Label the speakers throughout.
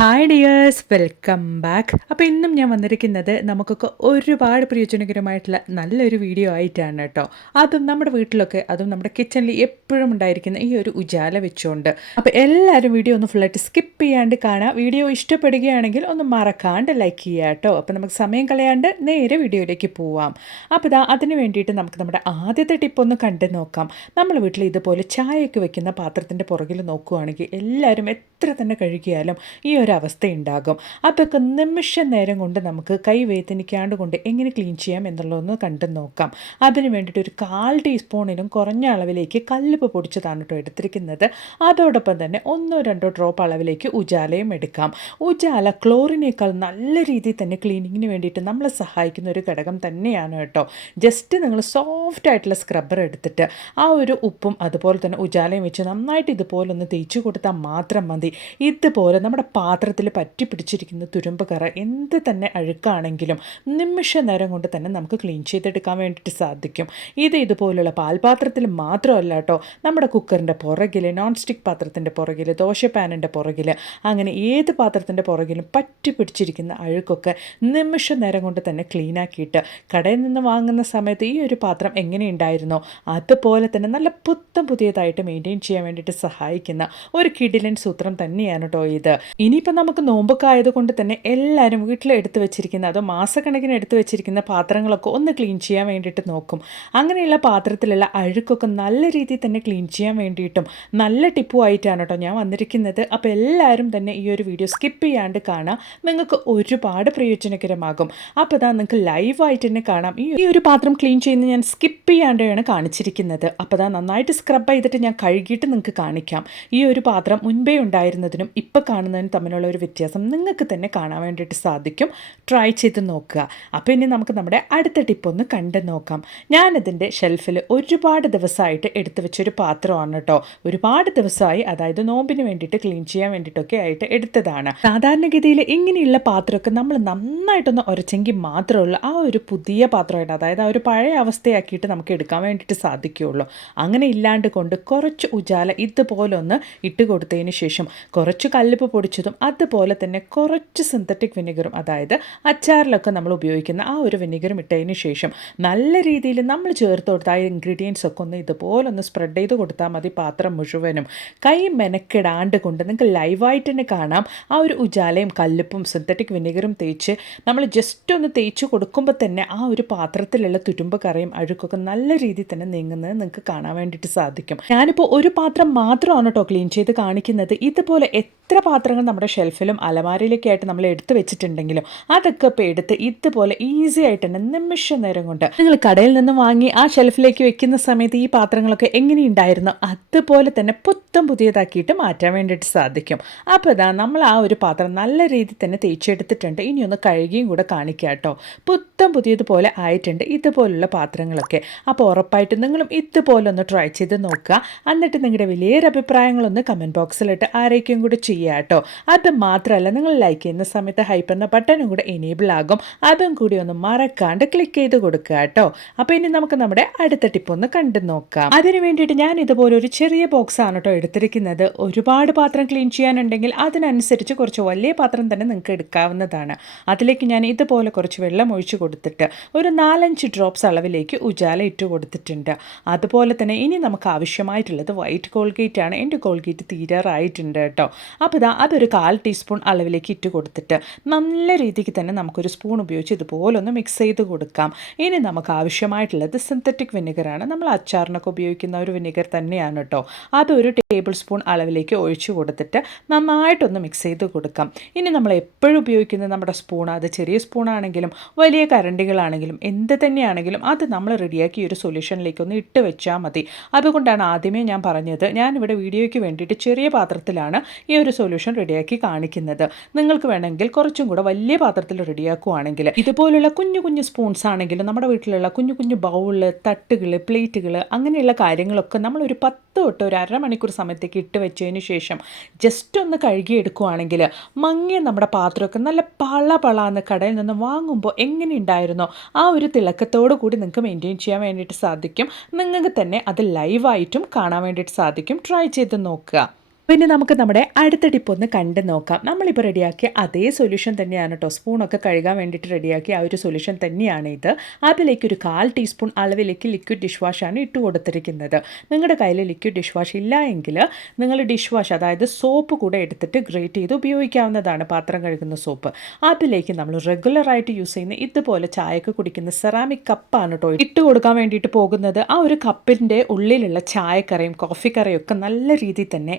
Speaker 1: Hi dears welcome back അപ്പോൾ ഇന്നും ഞാൻ വന്നിരിക്കുന്നത് നമുക്കൊക്കെ ഒരുപാട് പ്രയോജനകരമായിട്ടുള്ള നല്ലൊരു വീഡിയോ ആയിട്ടാണ് കേട്ടോ. അതും നമ്മുടെ വീട്ടിലൊക്കെ അതും നമ്മുടെ കിച്ചണിൽ എപ്പോഴും ഉണ്ടായിരിക്കുന്ന ഈ ഒരു ഉജാല വെച്ചുകൊണ്ട്. അപ്പോൾ എല്ലാവരും വീഡിയോ ഒന്ന് ഫുള്ളായിട്ട് സ്കിപ്പ് ചെയ്യാണ്ട് കാണാം. വീഡിയോ ഇഷ്ടപ്പെടുകയാണെങ്കിൽ ഒന്ന് മറക്കാണ്ട് ലൈക്ക് ചെയ്യുക കേട്ടോ. അപ്പോൾ നമുക്ക് സമയം കളയാണ്ട് നേരെ വീഡിയോയിലേക്ക് പോവാം. അപ്പോൾ ഇതാ അതിന് വേണ്ടിയിട്ട് നമുക്ക് നമ്മുടെ ആദ്യത്തെ ടിപ്പ് ഒന്ന് കണ്ടു നോക്കാം. നമ്മൾ വീട്ടിൽ ഇതുപോലെ ചായയൊക്കെ വെക്കുന്ന പാത്രത്തിന്റെ പുറകിൽ നോക്കുകയാണെങ്കിൽ എല്ലാവരും എത്ര തന്നെ കഴുകിയാലും ഈ ഒരു അവസ്ഥ ഉണ്ടാകും അതൊക്കെ നിമിഷ നേരം കൊണ്ട് നമുക്ക് കൈ വേദനിക്കാണ്ട് കൊണ്ട് എങ്ങനെ ക്ലീൻ ചെയ്യാം എന്നുള്ളതൊന്ന് കണ്ടു നോക്കാം. അതിന് വേണ്ടിയിട്ട് ഒരു കാൽ ടീസ്പൂണിലും കുറഞ്ഞ അളവിലേക്ക് കല്ലുപ്പ് പൊടിച്ചതാണ് കേട്ടോ എടുത്തിരിക്കുന്നത്. അതോടൊപ്പം തന്നെ ഒന്നോ രണ്ടോ ഡ്രോപ്പ് അളവിലേക്ക് ഉജാലയും എടുക്കാം. ഉജാല ക്ലോറിനേക്കാൾ നല്ല രീതിയിൽ തന്നെ ക്ലീനിങ്ങിന് വേണ്ടിയിട്ട് നമ്മളെ സഹായിക്കുന്ന ഒരു ഘടകം തന്നെയാണ് കേട്ടോ. ജസ്റ്റ് നിങ്ങൾ സോഫ്റ്റ് ആയിട്ടുള്ള സ്ക്രബ്ബർ എടുത്തിട്ട് ആ ഒരു ഉപ്പും അതുപോലെ തന്നെ ഉജാലയും വെച്ച് നന്നായിട്ട് ഇതുപോലെ ഒന്ന് തേച്ച് കൊടുത്താൽ മാത്രം മതി. ഇതുപോലെ നമ്മുടെ പാത്രത്തിൽ പറ്റി പിടിച്ചിരിക്കുന്ന തുരുമ്പ് കറ എന്ത് തന്നെ അഴുക്കാണെങ്കിലും നിമിഷ നേരം കൊണ്ട് തന്നെ നമുക്ക് ക്ലീൻ ചെയ്തെടുക്കാൻ വേണ്ടിയിട്ട് സാധിക്കും. ഇത് ഇതുപോലുള്ള പാൽപാത്രത്തിൽ മാത്രമല്ല കേട്ടോ നമ്മുടെ കുക്കറിന്റെ പുറകിൽ നോൺ സ്റ്റിക്ക് പാത്രത്തിന്റെ പുറകിൽ ദോശ പാനിന്റെ പുറകിൽ അങ്ങനെ ഏത് പാത്രത്തിന്റെ പുറകിലും പറ്റി പിടിച്ചിരിക്കുന്ന അഴുക്കൊക്കെ നിമിഷ നേരം കൊണ്ട് തന്നെ ക്ലീൻ ആക്കിയിട്ട് കടയിൽ നിന്ന് വാങ്ങുന്ന സമയത്ത് ഈ ഒരു പാത്രം എങ്ങനെ എങ്ങനെയുണ്ടായിരുന്നോ അതുപോലെ തന്നെ നല്ല പുത്തം പുതിയതായിട്ട് മെയിന്റെയിൻ ചെയ്യാൻ വേണ്ടിയിട്ട് സഹായിക്കുന്ന ഒരു കിഡിലൻ സൂത്രം തന്നെയാണ് കേട്ടോ ഇത്. ഇനിയിപ്പോൾ നമുക്ക് നോമ്പൊക്കെ ആയതുകൊണ്ട് തന്നെ എല്ലാവരും വീട്ടിൽ എടുത്തു വെച്ചിരിക്കുന്ന അതോ മാസക്കണക്കിന് എടുത്തു വെച്ചിരിക്കുന്ന പാത്രങ്ങളൊക്കെ ഒന്ന് ക്ലീൻ ചെയ്യാൻ വേണ്ടിയിട്ട് നോക്കും. അങ്ങനെയുള്ള പാത്രത്തിലുള്ള അഴുക്കൊക്കെ നല്ല രീതിയിൽ തന്നെ ക്ലീൻ ചെയ്യാൻ വേണ്ടിയിട്ടും നല്ല ടിപ്പും ആയിട്ടാണ് കേട്ടോ ഞാൻ വന്നിരിക്കുന്നത്. അപ്പോൾ എല്ലാവരും തന്നെ ഈ ഒരു വീഡിയോ സ്കിപ്പ് ചെയ്യാണ്ട് കാണാം. നിങ്ങൾക്ക് ഒരുപാട് പ്രയോജനകരമാകും. അപ്പോൾ ഇതാ നിങ്ങൾക്ക് ലൈവായിട്ട് തന്നെ കാണാം. ഈ ഈ ഒരു പാത്രം ക്ലീൻ ചെയ്യുന്നത് ഞാൻ സ്കിപ്പ് ചെയ്യാണ്ടാണ് കാണിച്ചിരിക്കുന്നത്. അപ്പോൾ ഇതാ നന്നായിട്ട് സ്ക്രബ് ചെയ്തിട്ട് ഞാൻ കഴുകിയിട്ട് നിങ്ങൾക്ക് കാണിക്കാം. ഈ ഒരു പാത്രം മുൻപേ ഉണ്ടായിരുന്നതിനും ഇപ്പോൾ കാണുന്നതിനും തമ്മിലുള്ള ഒരു വ്യത്യാസം നിങ്ങൾക്ക് തന്നെ കാണാൻ വേണ്ടിയിട്ട് സാധിക്കും. ട്രൈ ചെയ്ത് നോക്കുക. അപ്പോൾ ഇനി നമുക്ക് നമ്മുടെ അടുത്ത ടിപ്പൊന്ന് കണ്ടു നോക്കാം. ഞാനതിന്റെ ഷെൽഫിൽ ഒരുപാട് ദിവസമായിട്ട് എടുത്തു വെച്ചൊരു പാത്രമാണ് കേട്ടോ. ഒരുപാട് ദിവസമായി അതായത് നോമ്പിന് വേണ്ടിയിട്ട് ക്ലീൻ ചെയ്യാൻ വേണ്ടിയിട്ടൊക്കെ ആയിട്ട് എടുത്തതാണ്. സാധാരണഗതിയിൽ ഇങ്ങനെയുള്ള പാത്രമൊക്കെ നമ്മൾ നന്നായിട്ടൊന്ന് ഉരച്ചെങ്കിൽ മാത്രമുള്ള ആ ഒരു പുതിയ പാത്രമായിട്ട് അതായത് ആ ഒരു പഴയ അവസ്ഥയാക്കിയിട്ട് നമുക്ക് എടുക്കാൻ വേണ്ടിയിട്ട് സാധിക്കുകയുള്ളൂ. അങ്ങനെ ഇല്ലാണ്ട് കൊണ്ട് കുറച്ച് ഉജാല ഇതുപോലൊന്ന് ഇട്ട് കൊടുത്തതിന് ശേഷം കുറച്ച് കല്ലുപ്പ് പൊടിച്ചതും അതുപോലെ തന്നെ കുറച്ച് സിന്തറ്റിക് വിനെഗറും അതായത് അച്ചാറിലൊക്കെ നമ്മൾ ഉപയോഗിക്കുന്ന ആ ഒരു വിനെഗറും ഇട്ടതിന് ശേഷം നല്ല രീതിയിൽ നമ്മൾ ചേർത്ത് കൊടുത്ത ആ ഇൻഗ്രീഡിയൻസ് ഒക്കെ ഒന്ന് ഇതുപോലെ ഒന്ന് സ്പ്രെഡ് ചെയ്ത് കൊടുത്താൽ മതി പാത്രം മുഴുവനും. കൈ മെനക്കിടാണ്ട് കൊണ്ട് നിങ്ങൾക്ക് ലൈവായിട്ട് തന്നെ കാണാം. ആ ഒരു ഉജാലയും കല്ലുപ്പും സിന്തറ്റിക് വിനെഗറും തേച്ച് നമ്മൾ ജസ്റ്റ് ഒന്ന് തേച്ച് കൊടുക്കുമ്പോൾ തന്നെ ആ ഒരു പാത്രത്തിലുള്ള തുരുമ്പ് കറിയും അഴുക്കൊക്കെ നല്ല രീതിയിൽ തന്നെ നീങ്ങുന്നത് നിങ്ങൾക്ക് കാണാൻ വേണ്ടിയിട്ട് സാധിക്കും. ഞാനിപ്പോൾ ഒരു പാത്രം മാത്രമാണ് കേട്ടോ ക്ലീൻ ചെയ്ത് കാണിക്കുന്നത്. ഇതുപോലെ എത്ര പാത്രങ്ങൾ നമ്മുടെ ഷെൽഫിലും അലമാരയിലൊക്കെ ആയിട്ട് നമ്മൾ എടുത്തു വെച്ചിട്ടുണ്ടെങ്കിലും അതൊക്കെ ഇപ്പോൾ എടുത്ത് ഇതുപോലെ ഈസി ആയിട്ട് തന്നെ നിമിഷ നേരം കൊണ്ട് നിങ്ങൾ കടയിൽ നിന്ന് വാങ്ങി ആ ഷെൽഫിലേക്ക് വെക്കുന്ന സമയത്ത് ഈ പാത്രങ്ങളൊക്കെ എങ്ങനെയുണ്ടായിരുന്നു അതുപോലെ തന്നെ പുത്തം പുതിയതാക്കിയിട്ട് മാറ്റാൻ വേണ്ടിയിട്ട് സാധിക്കും. അപ്പോൾ ഇതാ നമ്മൾ ആ ഒരു പാത്രം നല്ല രീതിയിൽ തന്നെ തേച്ചെടുത്തിട്ടുണ്ട്. ഇനി ഒന്ന് കഴുകിയും കൂടെ കാണിക്കുക കേട്ടോ. പുത്തം പുതിയതുപോലെ ആയിട്ടുണ്ട് ഇതുപോലുള്ള പാത്രങ്ങളൊക്കെ. അപ്പോൾ ഉറപ്പായിട്ടും നിങ്ങളും ഇതുപോലെ ഒന്ന് ട്രൈ ചെയ്ത് നോക്കുക. എന്നിട്ട് നിങ്ങളുടെ വലിയൊരു അഭിപ്രായങ്ങളൊന്ന് കമന്റ് ബോക്സിലിട്ട് ആരേക്കും കൂടെ ചെയ്യുക കേട്ടോ. അത് മാത്രമല്ല നിങ്ങൾ ലൈക്ക് ചെയ്യുന്ന സമയത്ത് ഹൈപ്പ് എന്ന ബട്ടണും കൂടെ എനേബിൾ ആകും. അതും കൂടി ഒന്ന് മറക്കാണ്ട് ക്ലിക്ക് ചെയ്ത് കൊടുക്കുക കേട്ടോ. അപ്പോൾ ഇനി നമുക്ക് നമ്മുടെ അടുത്ത ടിപ്പ് ഒന്ന് കണ്ടു നോക്കാം. അതിന് വേണ്ടിയിട്ട് ഞാൻ ഇതുപോലെ ഒരു ചെറിയ ബോക്സ് ആണ് കേട്ടോ എടുത്തിരിക്കുന്നത്. ഒരുപാട് പാത്രം ക്ലീൻ ചെയ്യാനുണ്ടെങ്കിൽ അതിനനുസരിച്ച് കുറച്ച് വലിയ പാത്രം തന്നെ നിങ്ങൾക്ക് എടുക്കാവുന്നതാണ്. അതിലേക്ക് ഞാൻ ഇതുപോലെ കുറച്ച് വെള്ളം ഒഴിച്ചു കൊടുത്തിട്ട് ഒരു നാലഞ്ച് ഡ്രോപ്സ് അളവിലേക്ക് ഉജാല ഇട്ട് കൊടുത്തിട്ടുണ്ട്. അതുപോലെ തന്നെ ഇനി നമുക്ക് ആവശ്യമായിട്ടുള്ളത് വൈറ്റ് കോൾഗേറ്റ് ആണ്. എന്റെ കോൾഗേറ്റ് തീരാറായിട്ടുണ്ട് കേട്ടോ. അപ്പോൾ അതൊരു കാൽ ടീസ്പൂൺ അളവിലേക്ക് ഇട്ട് കൊടുത്തിട്ട് നല്ല രീതിക്ക് തന്നെ നമുക്കൊരു സ്പൂൺ ഉപയോഗിച്ച് ഇതുപോലൊന്ന് മിക്സ് ചെയ്ത് കൊടുക്കാം. ഇനി നമുക്ക് ആവശ്യമായിട്ടുള്ളത് സിന്തറ്റിക് വിനെഗറാണ് നമ്മൾ അച്ചാറിനൊക്കെ ഉപയോഗിക്കുന്ന ഒരു വിനെഗർ തന്നെയാണ് കേട്ടോ അതൊരു ടേബിൾ സ്പൂൺ അളവിലേക്ക് ഒഴിച്ച് കൊടുത്തിട്ട് നന്നായിട്ടൊന്ന് മിക്സ് ചെയ്ത് കൊടുക്കാം. ഇനി നമ്മൾ എപ്പോഴും ഉപയോഗിക്കുന്ന നമ്മുടെ സ്പൂൺ അത് ചെറിയ സ്പൂണാണെങ്കിലും വലിയ കരണ്ടികളാണെങ്കിലും എന്ത് തന്നെയാണെങ്കിലും അത് നമ്മൾ റെഡിയാക്കി ഒരു സൊല്യൂഷനിലേക്ക് ഒന്ന് ഇട്ട് വെച്ചാൽ മതി. അതുകൊണ്ടാണ് ആദ്യമേ ഞാൻ പറഞ്ഞത് ഞാനിവിടെ വീഡിയോയ്ക്ക് വേണ്ടിയിട്ട് ചെറിയ പാത്രത്തിലാണ് ഈ ഒരു സൊല്യൂഷൻ റെഡിയാക്കി കാണിക്കുന്നത്. നിങ്ങൾക്ക് വേണമെങ്കിൽ കുറച്ചും കൂടെ വലിയ പാത്രത്തിൽ റെഡിയാക്കുവാണെങ്കിൽ ഇതുപോലുള്ള കുഞ്ഞു കുഞ്ഞു സ്പൂൺസ് ആണെങ്കിലും നമ്മുടെ വീട്ടിലുള്ള കുഞ്ഞു കുഞ്ഞു ബൗൾ തട്ടുകൾ പ്ലേറ്റുകൾ അങ്ങനെയുള്ള കാര്യങ്ങളൊക്കെ നമ്മൾ ഒരു പത്ത് തൊട്ട് ഒരു അരമണിക്കൂർ സമയത്തേക്ക് ഇട്ട് വെച്ചതിന് ശേഷം ജസ്റ്റ് ഒന്ന് കഴുകിയെടുക്കുവാണെങ്കിൽ മങ്ങിയ നമ്മുടെ പാത്രമൊക്കെ നല്ല പള പള എന്ന് കടയിൽ നിന്ന് വാങ്ങുമ്പോൾ എങ്ങനെ ഉണ്ടായിരുന്നോ ആ ഒരു തിളക്കത്തോടു കൂടി നിങ്ങൾക്ക് മെയിന്റെയിൻ ചെയ്യാൻ വേണ്ടിയിട്ട് സാധിക്കും. നിങ്ങൾക്ക് തന്നെ അത് ലൈവായിട്ടും കാണാൻ വേണ്ടിയിട്ട് സാധിക്കും. ട്രൈ ചെയ്ത് നോക്കുക. പിന്നെ നമുക്ക് നമ്മുടെ അടുത്ത ടിപ്പ് ഒന്ന് കണ്ട് നോക്കാം. നമ്മളിപ്പോൾ റെഡിയാക്കിയ അതേ സൊല്യൂഷൻ തന്നെയാണ് കേട്ടോ സ്പൂണൊക്കെ കഴുകാൻ വേണ്ടിയിട്ട് റെഡിയാക്കിയ ആ ഒരു സൊല്യൂഷൻ തന്നെയാണ് ഇത്. അതിലേക്ക് ഒരു കാൽ ടീസ്പൂൺ അളവിലേക്ക് ലിക്വിഡ് ഡിഷ് വാഷാണ് ഇട്ട് കൊടുത്തിരിക്കുന്നത്. നിങ്ങളുടെ കയ്യിൽ ലിക്വിഡ് ഡിഷ് വാഷ് ഇല്ല എങ്കിൽ നിങ്ങൾ ഡിഷ് വാഷ് അതായത് സോപ്പ് കൂടെ എടുത്തിട്ട് ഗ്രേറ്റ് ചെയ്ത് ഉപയോഗിക്കാവുന്നതാണ് പാത്രം കഴുകുന്ന സോപ്പ് അതിലേക്ക് നമ്മൾ റെഗുലറായിട്ട് യൂസ് ചെയ്യുന്ന ഇതുപോലെ ചായക്ക് കുടിക്കുന്ന സെറാമിക് കപ്പാണ് കേട്ടോ ഇട്ട് കൊടുക്കാൻ വേണ്ടിയിട്ട് പോകുന്നത്. ആ ഒരു കപ്പിന്റെ ഉള്ളിലുള്ള ചായക്കറയും കോഫിക്കറയും ഒക്കെ നല്ല രീതിയിൽ തന്നെ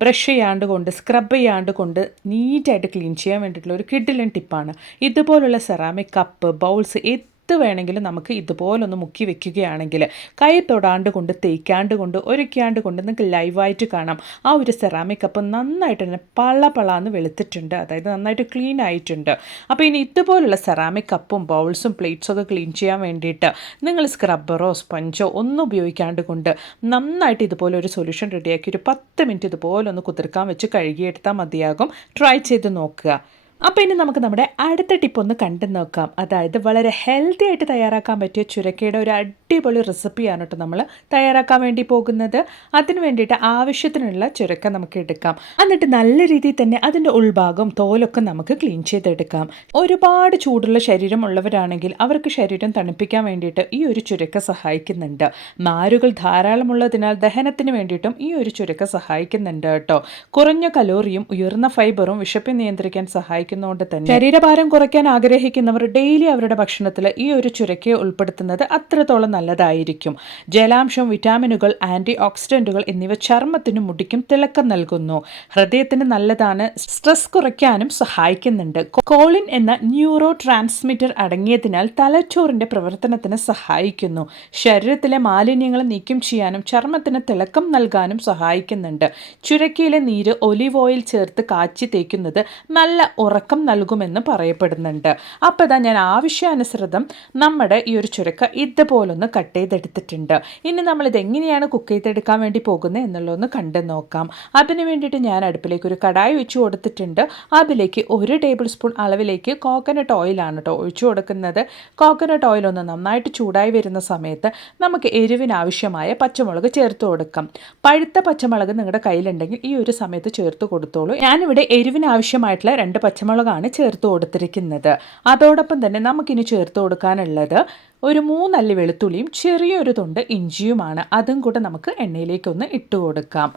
Speaker 1: ബ്രഷ് ചെയ്യാണ്ട് കൊണ്ട് സ്ക്രബ് ചെയ്യാണ്ട് കൊണ്ട് നീറ്റായിട്ട് ക്ലീൻ ചെയ്യാൻ വേണ്ടിയിട്ടുള്ള ഒരു കിഡിലൻ ടിപ്പാണ്. ഇതുപോലുള്ള സെറാമിക് കപ്പ് ബൗൾസ് എന്ത് വേണമെങ്കിലും നമുക്ക് ഇതുപോലൊന്ന് മുക്കി വെക്കുകയാണെങ്കിൽ കൈ തൊടാണ്ട് കൊണ്ട് തേക്കാണ്ട് കൊണ്ട് ഒരുക്കാണ്ട് കൊണ്ട് നിങ്ങൾക്ക് ലൈവായിട്ട് കാണാം. ആ ഒരു സെറാമിക് കപ്പ് നന്നായിട്ട് തന്നെ പള പളാന്ന് വെളുത്തിട്ടുണ്ട്. അതായത് നന്നായിട്ട് ക്ലീൻ ആയിട്ടുണ്ട്. അപ്പോൾ ഇനി ഇതുപോലുള്ള സെറാമിക് കപ്പും ബൗൾസും പ്ലേറ്റ്സും ഒക്കെ ക്ലീൻ ചെയ്യാൻ വേണ്ടിയിട്ട് നിങ്ങൾ സ്ക്രബ്ബറോ സ്പഞ്ചോ ഒന്നും ഉപയോഗിക്കാണ്ട് കൊണ്ട് നന്നായിട്ട് ഇതുപോലെ ഒരു സൊല്യൂഷൻ റെഡിയാക്കി ഒരു പത്ത് മിനിറ്റ് ഇതുപോലെ ഒന്ന് കുതിർക്കാൻ വെച്ച് കഴുകിയെടുത്താൽ മതിയാകും. ട്രൈ ചെയ്ത് നോക്കുക. അപ്പോൾ ഇനി നമുക്ക് നമ്മുടെ അടുത്ത ടിപ്പ് ഒന്ന് കണ്ടു നോക്കാം അതായത് വളരെ ഹെൽത്തി ആയിട്ട് തയ്യാറാക്കാൻ പറ്റിയ ചുരക്കയുടെ ഒരു അടിപൊളി റെസിപ്പിയാണ് കേട്ടോ നമ്മൾ തയ്യാറാക്കാൻ വേണ്ടി പോകുന്നത്. അതിന് വേണ്ടിയിട്ട് ആവശ്യത്തിനുള്ള ചുരക്ക നമുക്ക് എടുക്കാം. എന്നിട്ട് നല്ല രീതിയിൽ തന്നെ അതിന്റെ ഉൾഭാഗം തോലൊക്കെ നമുക്ക് ക്ലീൻ ചെയ്തെടുക്കാം. ഒരുപാട് ചൂടുള്ള ശരീരം ഉള്ളവരാണെങ്കിൽ അവർക്ക് ശരീരം തണുപ്പിക്കാൻ വേണ്ടിയിട്ട് ഈ ഒരു ചുരക്ക സഹായിക്കുന്നുണ്ട്. നാരുകൾ ധാരാളമുള്ളതിനാൽ ദഹനത്തിന് വേണ്ടിയിട്ടും ഈ ഒരു ചുരക്ക സഹായിക്കുന്നുണ്ട് കേട്ടോ. കുറഞ്ഞ കലോറിയും ഉയർന്ന ഫൈബറും വിശപ്പ് നിയന്ത്രിക്കാൻ സഹായിക്കുന്നതുകൊണ്ട് തന്നെ ശരീരഭാരം കുറയ്ക്കാൻ ആഗ്രഹിക്കുന്നവർ ഡെയിലി അവരുടെ ഭക്ഷണത്തിൽ ഈ ഒരു ചുരക്കയെ ഉൾപ്പെടുത്തുന്നത് അത്രത്തോളം നല്ലതായിരിക്കും. ജലാംശം വിറ്റാമിനുകൾ ആന്റി ഓക്സിഡന്റുകൾ എന്നിവ ചർമ്മത്തിനും മുടിക്കും തിളക്കം നൽകുന്നു. ഹൃദയത്തിന് നല്ലതാണ് സ്ട്രെസ് കുറയ്ക്കാനും സഹായിക്കുന്നുണ്ട്. കോളിൻ എന്ന ന്യൂറോ ട്രാൻസ്മിറ്റർ അടങ്ങിയതിനാൽ തലച്ചോറിന്റെ പ്രവർത്തനത്തിന് സഹായിക്കുന്നു. ശരീരത്തിലെ മാലിന്യങ്ങൾ നീക്കം ചെയ്യാനും ചർമ്മത്തിന് തിളക്കം നൽകാനും സഹായിക്കുന്നുണ്ട്. ചുരക്കയിലെ നീര് ഒലിവ് ഓയിൽ ചേർത്ത് കാച്ചി തേക്കുന്നത് നല്ല ഉറ ഉറക്കം നൽകുമെന്ന് പറയപ്പെടുന്നുണ്ട്. അപ്പോൾ ഞാൻ ആവശ്യാനുസൃതം നമ്മുടെ ഈ ഒരു ചുരക്ക ഇതുപോലൊന്ന് കട്ട് ചെയ്തെടുത്തിട്ടുണ്ട്. ഇനി നമ്മളിത് എങ്ങനെയാണ് കുക്ക് ചെയ്തെടുക്കാൻ വേണ്ടി പോകുന്നത് എന്നുള്ളതൊന്ന് കണ്ടു നോക്കാം. അതിന് വേണ്ടിയിട്ട് ഞാൻ അടുപ്പിലേക്ക് ഒരു കടായി വെച്ച് കൊടുത്തിട്ടുണ്ട്. അതിലേക്ക് ഒരു ടേബിൾ സ്പൂൺ അളവിലേക്ക് കോക്കനട്ട് ഓയിലാണ് കേട്ടോ ഒഴിച്ചു കൊടുക്കുന്നത്. കോക്കനട്ട് ഓയിൽ ഒന്ന് നന്നായിട്ട് ചൂടായി വരുന്ന സമയത്ത് നമുക്ക് എരിവിനാവശ്യമായ പച്ചമുളക് ചേർത്ത് കൊടുക്കാം. പഴുത്ത പച്ചമുളക് നിങ്ങളുടെ കയ്യിലുണ്ടെങ്കിൽ ഈ ഒരു സമയത്ത് ചേർത്ത് കൊടുത്തോളൂ. ഞാനിവിടെ എരിവിനാവശ്യമായിട്ടുള്ള രണ്ട് പച്ചമുളകാണ് ചേർത്ത് കൊടുത്തിരിക്കുന്നത്. അതോടൊപ്പം തന്നെ നമുക്കിനി ചേർത്ത് കൊടുക്കാനുള്ളത് ഒരു മൂന്നല്ലി വെളുത്തുള്ളിയും ചെറിയൊരു തൊണ്ട് ഇഞ്ചിയുമാണ്. അതും കൂടെ നമുക്ക് എണ്ണയിലേക്കൊന്ന് ഇട്ട് കൊടുക്കാം.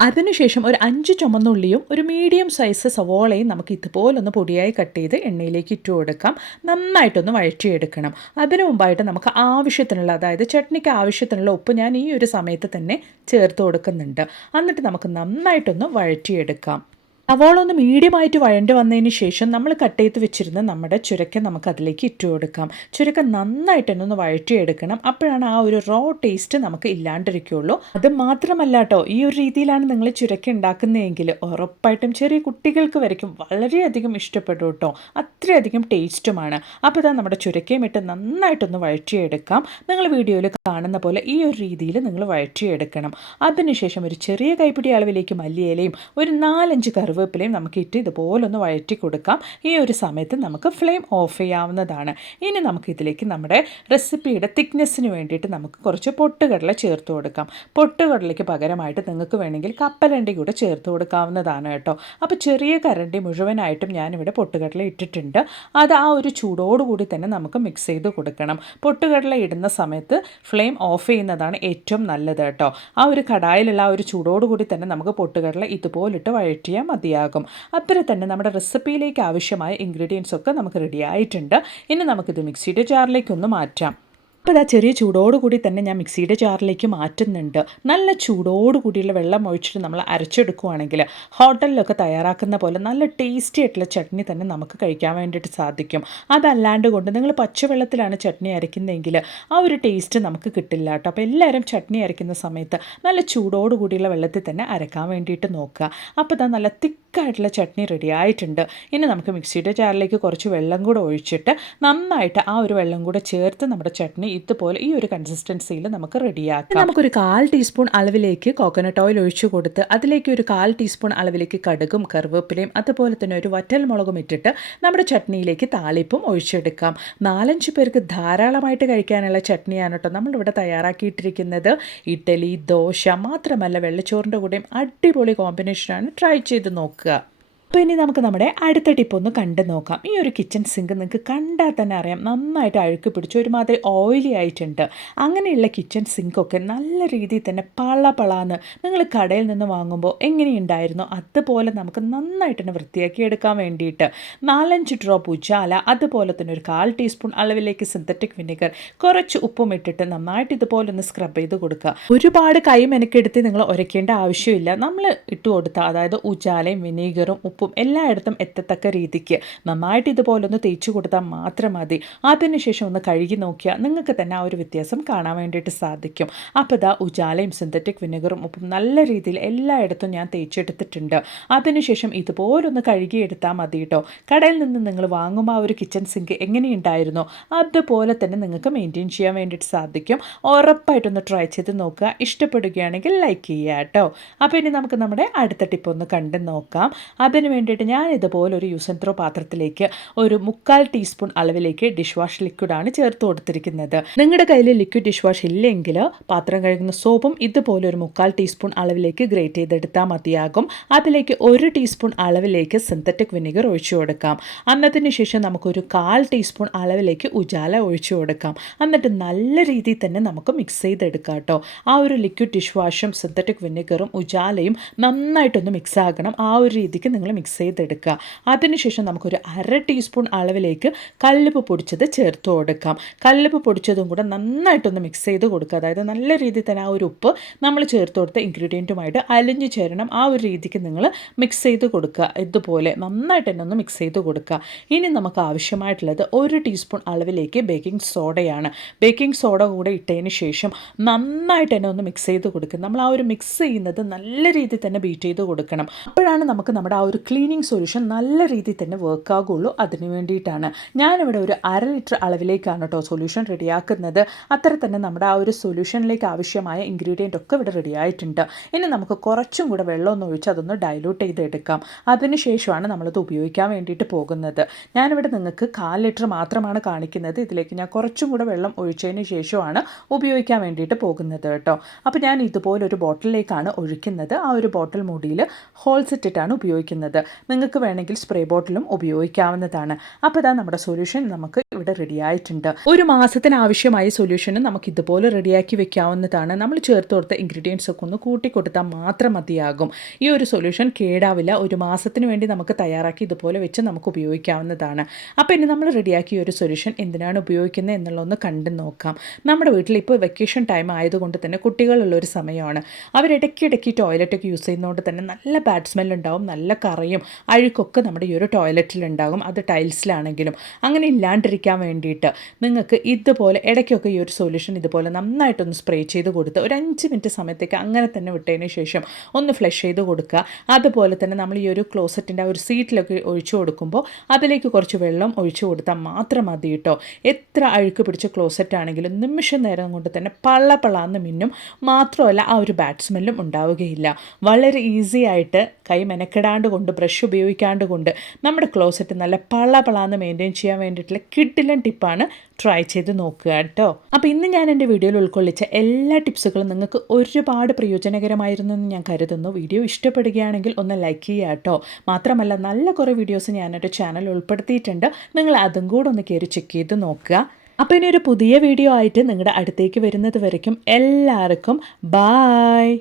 Speaker 1: അതിനുശേഷം ഒരു അഞ്ച് ചുമന്നുള്ളിയും ഒരു മീഡിയം സൈസ് സവോളയും നമുക്ക് ഇതുപോലൊന്ന് പൊടിയായി കട്ട് ചെയ്ത് എണ്ണയിലേക്ക് ഇട്ട് കൊടുക്കാം. നന്നായിട്ടൊന്ന് വഴറ്റിയെടുക്കണം. അതിനു മുമ്പായിട്ട് നമുക്ക് ആവശ്യത്തിനുള്ള അതായത് ചട്നിക്ക് ആവശ്യത്തിനുള്ള ഉപ്പ് ഞാൻ ഈ ഒരു സമയത്ത് തന്നെ ചേർത്ത് കൊടുക്കുന്നുണ്ട്. എന്നിട്ട് നമുക്ക് നന്നായിട്ടൊന്ന് വഴറ്റിയെടുക്കാം. സവോള ഒന്ന് മീഡിയമായിട്ട് വഴണ്ട് വന്നതിന് ശേഷം നമ്മൾ കട്ട് ചെയ്ത് വെച്ചിരുന്ന നമ്മുടെ ചുരക്ക നമുക്ക് അതിലേക്ക് ഇട്ട് കൊടുക്കാം. ചുരക്ക നന്നായിട്ട് തന്നെ ഒന്ന് വഴറ്റിയെടുക്കണം. അപ്പോഴാണ് ആ ഒരു റോ ടേസ്റ്റ് നമുക്ക് ഇല്ലാണ്ടിരിക്കുകയുള്ളൂ. അത് മാത്രമല്ല കേട്ടോ ഈ ഒരു രീതിയിലാണ് നിങ്ങൾ ചുരക്ക ഉണ്ടാക്കുന്നതെങ്കിൽ ഉറപ്പായിട്ടും ചെറിയ കുട്ടികൾക്ക് വരയ്ക്കും. വളരെയധികം ഇഷ്ടപ്പെടും കേട്ടോ. അത്രയധികം ടേസ്റ്റുമാണ്. അപ്പോൾ ഇതാ നമ്മുടെ ചുരക്കയും ഇട്ട് നന്നായിട്ടൊന്ന് വഴറ്റിയെടുക്കാം. നിങ്ങൾ വീഡിയോയിൽ കാണുന്ന പോലെ ഈ ഒരു രീതിയിൽ നിങ്ങൾ വഴറ്റിയെടുക്കണം. അതിനുശേഷം ഒരു ചെറിയ കൈപ്പിടി അളവിലേക്ക് മല്ലിയിലയും ഒരു നാലഞ്ച് കറിവ് കറിവേപ്പിലയും നമുക്ക് ഇട്ട് ഇതുപോലെ ഒന്ന് വഴറ്റി കൊടുക്കാം. ഈ ഒരു സമയത്ത് നമുക്ക് ഫ്ലെയിം ഓഫ് ചെയ്യാവുന്നതാണ്. ഇനി നമുക്ക് ഇതിലേക്ക് നമ്മുടെ റെസിപ്പിയുടെ തിക്നെസ്സിന് വേണ്ടിയിട്ട് നമുക്ക് കുറച്ച് പൊട്ടുകടല ചേർത്ത് കൊടുക്കാം. പൊട്ടുകടലയ്ക്ക് പകരമായിട്ട് നിങ്ങൾക്ക് വേണമെങ്കിൽ കപ്പലണ്ടി കൂടെ ചേർത്ത് കൊടുക്കാവുന്നതാണ് കേട്ടോ. അപ്പോൾ ചെറിയ കരണ്ടി മുഴുവനായിട്ടും ഞാനിവിടെ പൊട്ടുകടല ഇട്ടിട്ടുണ്ട്. അത് ആ ഒരു ചൂടോടുകൂടി തന്നെ നമുക്ക് മിക്സ് ചെയ്ത് കൊടുക്കണം. പൊട്ടുകടല ഇടുന്ന സമയത്ത് ഫ്ലെയിം ഓഫ് ചെയ്യുന്നതാണ് ഏറ്റവും നല്ലത് കേട്ടോ. ആ ഒരു കടായിലുള്ള ആ ഒരു ചൂടോടുകൂടി തന്നെ നമുക്ക് പൊട്ടുകടല ഇതുപോലിട്ട് വഴറ്റിയാൽ മതിയാകും. അത്ര തന്നെ നമ്മുടെ റെസിപ്പിയിലേക്ക് ആവശ്യമായ ഇൻഗ്രീഡിയൻസ് ഒക്കെ നമുക്ക് റെഡി ആയിട്ടുണ്ട്. ഇനി നമുക്കിത് മിക്സിയുടെ ജാറിലേക്കൊന്ന് മാറ്റാം. അപ്പോൾ ആ ചെറിയ ചൂടോടുകൂടി തന്നെ ഞാൻ മിക്സിയുടെ ജാറിലേക്ക് മാറ്റുന്നുണ്ട്. നല്ല ചൂടോടുകൂടിയുള്ള വെള്ളം ഒഴിച്ചിട്ട് നമ്മൾ അരച്ചെടുക്കുകയാണെങ്കിൽ ഹോട്ടലിലൊക്കെ തയ്യാറാക്കുന്ന പോലെ നല്ല ടേസ്റ്റി ആയിട്ടുള്ള ചട്നി തന്നെ നമുക്ക് കഴിക്കാൻ വേണ്ടിയിട്ട് സാധിക്കും. അതല്ലാണ്ട് കൊണ്ട് നിങ്ങൾ പച്ചവെള്ളത്തിലാണ് ചട്നി അരയ്ക്കുന്നതെങ്കിൽ ആ ഒരു ടേസ്റ്റ് നമുക്ക് കിട്ടില്ല കേട്ടോ. അപ്പോൾ എല്ലാവരും ചട്നി അരയ്ക്കുന്ന സമയത്ത് നല്ല ചൂടോടുകൂടിയുള്ള വെള്ളത്തിൽ തന്നെ അരക്കാൻ വേണ്ടിയിട്ട് നോക്കുക. അപ്പോൾ ഇതാ നല്ല തിക്കായിട്ടുള്ള ചട്നി റെഡി ആയിട്ടുണ്ട്. ഇനി നമുക്ക് മിക്സിയുടെ ജാറിലേക്ക് കുറച്ച് വെള്ളം കൂടെ ഒഴിച്ചിട്ട് നന്നായിട്ട് ആ ഒരു വെള്ളം കൂടെ ചേർത്ത് നമ്മുടെ ചട്നി ഇതുപോലെ ഈ ഒരു കൺസിസ്റ്റൻസിയിൽ നമുക്ക് റെഡിയാക്കാം നമുക്കൊരു കാൽ ടീസ്പൂൺ അളവിലേക്ക് കോക്കനട്ട് ഓയിൽ ഒഴിച്ചു കൊടുത്ത് അതിലേക്ക് ഒരു കാൽ ടീസ്പൂൺ അളവിലേക്ക് കടുകും കറിവേപ്പിലയും അതുപോലെ തന്നെ ഒരു വറ്റൽ മുളകും ഇട്ടിട്ട് നമ്മുടെ ചട്നിയിലേക്ക് താളിപ്പും ഒഴിച്ചെടുക്കാം. നാലഞ്ച് പേർക്ക് ധാരാളമായിട്ട് കഴിക്കാനുള്ള ചട്നിയാണ് കേട്ടോ നമ്മളിവിടെ തയ്യാറാക്കിയിട്ടിരിക്കുന്നത്. ഇഡ്ഡലി ദോശ മാത്രമല്ല വെള്ളച്ചോറിന്റെ കൂടെയും അടിപൊളി കോമ്പിനേഷനാണ് ട്രൈ ചെയ്ത് നോക്കുക. അപ്പോൾ ഇനി നമുക്ക് നമ്മുടെ അടുത്ത ടിപ്പ് ഒന്ന് കണ്ടു നോക്കാം. ഈ ഒരു കിച്ചൺ സിങ്ക് നിങ്ങൾക്ക് കണ്ടാൽ തന്നെ അറിയാം നന്നായിട്ട് അഴുക്ക് പിടിച്ച് ഒരുമാതിരി ഓയിലി ആയിട്ടുണ്ട്. അങ്ങനെയുള്ള കിച്ചൺ സിങ്കൊക്കെ നല്ല രീതിയിൽ തന്നെ പള പളാന്ന് നിങ്ങൾ കടയിൽ നിന്ന് വാങ്ങുമ്പോൾ എങ്ങനെയുണ്ടായിരുന്നു അതുപോലെ നമുക്ക് നന്നായിട്ട് തന്നെ വൃത്തിയാക്കി എടുക്കാൻ വേണ്ടിയിട്ട് നാലഞ്ച് ഡ്രോപ്പ് ഉജാല അതുപോലെ തന്നെ ഒരു കാൽ ടീസ്പൂൺ അളവിലേക്ക് സിന്തറ്റിക് വിനെഗർ കുറച്ച് ഉപ്പും ഇട്ടിട്ട് നന്നായിട്ട് ഇതുപോലെ ഒന്ന് സ്ക്രബ് ചെയ്ത് കൊടുക്കുക. ഒരുപാട് കൈ മെനക്കെടുത്ത് നിങ്ങൾ ഉരയ്ക്കേണ്ട ആവശ്യമില്ല. നമ്മൾ ഇട്ട് കൊടുത്താൽ അതായത് ഉജാലയും വിനീഗറും എല്ലായിടത്തും എത്തത്തക്ക രീതിക്ക്. നന്നായിട്ട് ഇതുപോലൊന്ന് തേച്ചു കൊടുത്താൽ മാത്രം മതി. അതിനുശേഷം ഒന്ന് കഴുകി നോക്കിയാൽ നിങ്ങൾക്ക് തന്നെ ആ ഒരു വ്യത്യാസം കാണാൻ വേണ്ടിയിട്ട് സാധിക്കും. അപ്പോൾ ഇതാ ഉജാലയും സിന്തറ്റിക് വിനെഗറും ഉപ്പും നല്ല രീതിയിൽ എല്ലായിടത്തും ഞാൻ തേച്ചെടുത്തിട്ടുണ്ട്. അതിനുശേഷം ഇതുപോലൊന്ന് കഴുകിയെടുത്താൽ മതി കേട്ടോ. കടയിൽ നിന്ന് നിങ്ങൾ വാങ്ങുമ്പോൾ ആ ഒരു കിച്ചൺ സിങ്ക് എങ്ങനെയുണ്ടായിരുന്നോ? അതുപോലെ തന്നെ നിങ്ങൾക്ക് മെയിന്റെയിൻ ചെയ്യാൻ വേണ്ടിയിട്ട് സാധിക്കും. ഉറപ്പായിട്ടൊന്ന് ട്രൈ ചെയ്ത് നോക്കുക. ഇഷ്ടപ്പെടുകയാണെങ്കിൽ ലൈക്ക് ചെയ്യുക കേട്ടോ. അപ്പോൾ ഇനി നമുക്ക് നമ്മുടെ അടുത്ത ടിപ്പ് ഒന്ന് കണ്ടു നോക്കാം. അതിന് വേണ്ടിയിട്ട് ഞാൻ ഇതുപോലെ ഒരു യൂസ് ആൻഡ് ത്രോ പാത്രത്തിലേക്ക് ഒരു മുക്കാൽ ടീസ്പൂൺ അളവിലേക്ക് ഡിഷ് വാഷ് ലിക്വിഡാണ് ചേർത്ത് കൊടുത്തിരിക്കുന്നത്. നിങ്ങളുടെ കയ്യിൽ ലിക്വിഡ് ഡിഷ് വാഷ് ഇല്ലെങ്കിൽ പാത്രം കഴുകുന്ന സോപ്പും ഇതുപോലെ ഒരു മുക്കാൽ ടീസ്പൂൺ അളവിലേക്ക് ഗ്രേറ്റ് ചെയ്തെടുത്താൽ മതിയാകും. അതിലേക്ക് ഒരു ടീസ്പൂൺ അളവിലേക്ക് സിന്തറ്റിക് വിനിഗർ ഒഴിച്ചു കൊടുക്കാം. അന്നത്തിന് ശേഷം നമുക്കൊരു കാൽ ടീസ്പൂൺ അളവിലേക്ക് ഉജാല ഒഴിച്ചു കൊടുക്കാം. എന്നിട്ട് നല്ല രീതിയിൽ തന്നെ നമുക്ക് മിക്സ് ചെയ്തെടുക്കാം കേട്ടോ. ആ ഒരു ലിക്വിഡ് ഡിഷ് വാഷും സിന്തറ്റിക് വിനിഗറും ഉജാലയും നന്നായിട്ടൊന്ന് മിക്സ് ആകണം. ആ ഒരു രീതിക്ക് നിങ്ങൾ മിക്സ് ചെയ്തെടുക്കുക. അതിനുശേഷം നമുക്കൊരു അര ടീസ്പൂൺ അളവിലേക്ക് കല്ലുപ്പ് പൊടിച്ചത് ചേർത്ത് കൊടുക്കാം. കല്ലുപ്പ് പൊടിച്ചതും കൂടെ നന്നായിട്ടൊന്ന് മിക്സ് ചെയ്ത് കൊടുക്കുക. അതായത് നല്ല രീതിയിൽ തന്നെ ആ ഒരു ഉപ്പ് നമ്മൾ ചേർത്ത് കൊടുത്ത ഇൻഗ്രീഡിയന്റുമായിട്ട് അലിഞ്ഞു ചേരണം. ആ ഒരു രീതിക്ക് നിങ്ങൾ മിക്സ് ചെയ്ത് കൊടുക്കുക. ഇതുപോലെ നന്നായിട്ട് തന്നെ ഒന്ന് മിക്സ് ചെയ്ത് കൊടുക്കുക. ഇനി നമുക്ക് ആവശ്യമായിട്ടുള്ളത് ഒരു ടീസ്പൂൺ അളവിലേക്ക് ബേക്കിംഗ് സോഡയാണ് ബേക്കിംഗ് സോഡ കൂടെ ഇട്ടതിന് ശേഷം നന്നായിട്ട് തന്നെ ഒന്ന് മിക്സ് ചെയ്ത് കൊടുക്കുക. നമ്മൾ ആ ഒരു മിക്സ് ചെയ്യുന്നത് നല്ല രീതിയിൽ തന്നെ ബീറ്റ് ചെയ്ത് കൊടുക്കണം. അപ്പോഴാണ് നമുക്ക് നമ്മുടെ ആ ഒരു ക്ലീനിങ് സൊല്യൂഷൻ നല്ല രീതിയിൽ തന്നെ വർക്ക് ആകുള്ളൂ അതിന് വേണ്ടിയിട്ടാണ്. ഞാനിവിടെ ഒരു അര ലിറ്റർ അളവിലേക്കാണ് കേട്ടോ സൊല്യൂഷൻ റെഡിയാക്കുന്നത് അത്ര തന്നെ നമ്മുടെ ആ ഒരു സൊല്യൂഷനിലേക്ക് ആവശ്യമായ ഇൻഗ്രീഡിയന്റ് ഒക്കെ ഇവിടെ റെഡി ആയിട്ടുണ്ട്. ഇനി നമുക്ക് കുറച്ചും കൂടെ വെള്ളം ഒന്ന് ഒഴിച്ച് അതൊന്ന് ഡൈലൂട്ട് ചെയ്തെടുക്കാം. അതിനുശേഷമാണ് നമ്മളത് ഉപയോഗിക്കാൻ വേണ്ടിയിട്ട് പോകുന്നത്. ഞാനിവിടെ നിങ്ങൾക്ക് കാൽ ലിറ്റർ മാത്രമാണ് കാണിക്കുന്നത്. ഇതിലേക്ക് ഞാൻ കുറച്ചും കൂടെ വെള്ളം ഒഴിച്ചതിന് ശേഷമാണ് ഉപയോഗിക്കാൻ വേണ്ടിയിട്ട് പോകുന്നത് കേട്ടോ അപ്പോൾ ഞാൻ ഇതുപോലൊരു ബോട്ടിലേക്കാണ് ഒഴിക്കുന്നത്. ആ ഒരു ബോട്ടിൽ മൂടിയിൽ ഹോൾസ് ഇട്ടിട്ടാണ് ഉപയോഗിക്കുന്നത്. നിങ്ങൾക്ക് വേണമെങ്കിൽ സ്പ്രേ ബോട്ടിലും ഉപയോഗിക്കാവുന്നതാണ്. അപ്പോൾ ഇതാ നമ്മുടെ സൊല്യൂഷൻ നമുക്ക് ഇവിടെ റെഡി ആയിട്ടുണ്ട്. ഒരു മാസത്തിന് ആവശ്യമായ സൊല്യൂഷന് നമുക്ക് ഇതുപോലെ റെഡിയാക്കി വെക്കാവുന്നതാണ്. നമ്മൾ ചേർത്ത് കൊടുത്ത ഇൻഗ്രീഡിയൻസ് ഒക്കെ ഒന്ന് കൂട്ടി കൊടുത്താൽ മാത്രം മതിയാകും. ഈ ഒരു സൊല്യൂഷൻ കേടാവില്ല. ഒരു മാസത്തിന് വേണ്ടി നമുക്ക് തയ്യാറാക്കി ഇതുപോലെ വെച്ച് നമുക്ക് ഉപയോഗിക്കാവുന്നതാണ്. അപ്പോൾ ഇനി നമ്മൾ റെഡിയാക്കിയ ഒരു സൊല്യൂഷൻ എന്തിനാണ് ഉപയോഗിക്കുന്നത് എന്നുള്ളതൊന്ന് കണ്ടു നോക്കാം. നമ്മുടെ വീട്ടിൽ ഇപ്പോൾ വെക്കേഷൻ ടൈം ആയതുകൊണ്ട് തന്നെ കുട്ടികളുള്ള ഒരു സമയമാണ്. അവരിടയ്ക്കിടയ്ക്ക് ടോയ്ലറ്റൊക്കെ യൂസ് ചെയ്യുന്നതുകൊണ്ട് തന്നെ നല്ല ബാഡ് സ്മെല്ലുണ്ടാവും നല്ല കറയും അഴുക്കൊക്കെ നമ്മുടെ ഈ ഒരു ടോയ്ലറ്റിലുണ്ടാകും. അത് ടൈൽസിലാണെങ്കിലും അങ്ങനെ ഇല്ലാണ്ടിരിക്കാൻ വേണ്ടിയിട്ട് നിങ്ങൾക്ക് ഇതുപോലെ ഇടയ്ക്കൊക്കെ ഈ ഒരു സൊല്യൂഷൻ ഇതുപോലെ നന്നായിട്ടൊന്ന് സ്പ്രേ ചെയ്ത് കൊടുത്ത് ഒരു അഞ്ച് മിനിറ്റ് സമയത്തേക്ക് അങ്ങനെ തന്നെ വിട്ടതിന് ശേഷം ഒന്ന് ഫ്ലഷ് ചെയ്ത് കൊടുക്കുക. അതുപോലെ തന്നെ നമ്മൾ ഈ ഒരു ക്ലോസറ്റിന്റെ ആ ഒരു സീറ്റിലൊക്കെ ഒഴിച്ചു കൊടുക്കുമ്പോൾ അതിലേക്ക് കുറച്ച് വെള്ളം ഒഴിച്ചു കൊടുത്താൽ മാത്രം മതി കേട്ടോ. എത്ര അഴുക്ക് പിടിച്ച ക്ലോസറ്റ് ആണെങ്കിലും നിമിഷ നേരം കൊണ്ട് തന്നെ പള്ള പള്ളാന്ന് മിന്നും മാത്രമല്ല ആ ഒരു ബാറ്റ്സ്മെല്ലും സ്മെല്ലും ഉണ്ടാവുകയില്ല. വളരെ ഈസി ആയിട്ട് കൈ മെനക്കെടാണ്ട് കൊണ്ട് ബ്രഷ് ഉപയോഗിക്കാണ്ട് കൊണ്ട് നമ്മുടെ ക്ലോസറ്റ് നല്ല പള പളാന്ന് മെയിന്റെയിൻ ചെയ്യാൻ വേണ്ടിയിട്ടുള്ള കിഡിലൻ ടിപ്പാണ് ട്രൈ ചെയ്ത് നോക്കുക കേട്ടോ. അപ്പോൾ ഇന്ന് ഞാൻ എന്റെ വീഡിയോയിൽ ഉൾക്കൊള്ളിച്ച എല്ലാ ടിപ്സുകളും നിങ്ങൾക്ക് ഒരുപാട് പ്രയോജനകരമായിരുന്നു എന്ന് ഞാൻ കരുതുന്നു. വീഡിയോ ഇഷ്ടപ്പെടുകയാണെങ്കിൽ ഒന്ന് ലൈക്ക് ചെയ്യുക കേട്ടോ. മാത്രമല്ല നല്ല കുറേ വീഡിയോസ് ഞാൻ എന്റെ ചാനൽ ഉൾപ്പെടുത്തിയിട്ടുണ്ട്. നിങ്ങൾ അതും കൂടെ ഒന്ന് കയറി ചെക്ക് ചെയ്ത് നോക്കുക. അപ്പോൾ ഇനി ഒരു പുതിയ വീഡിയോ ആയിട്ട് നിങ്ങളുടെ അടുത്തേക്ക് വരുന്നത് വരയ്ക്കും. എല്ലാവർക്കും ബായ്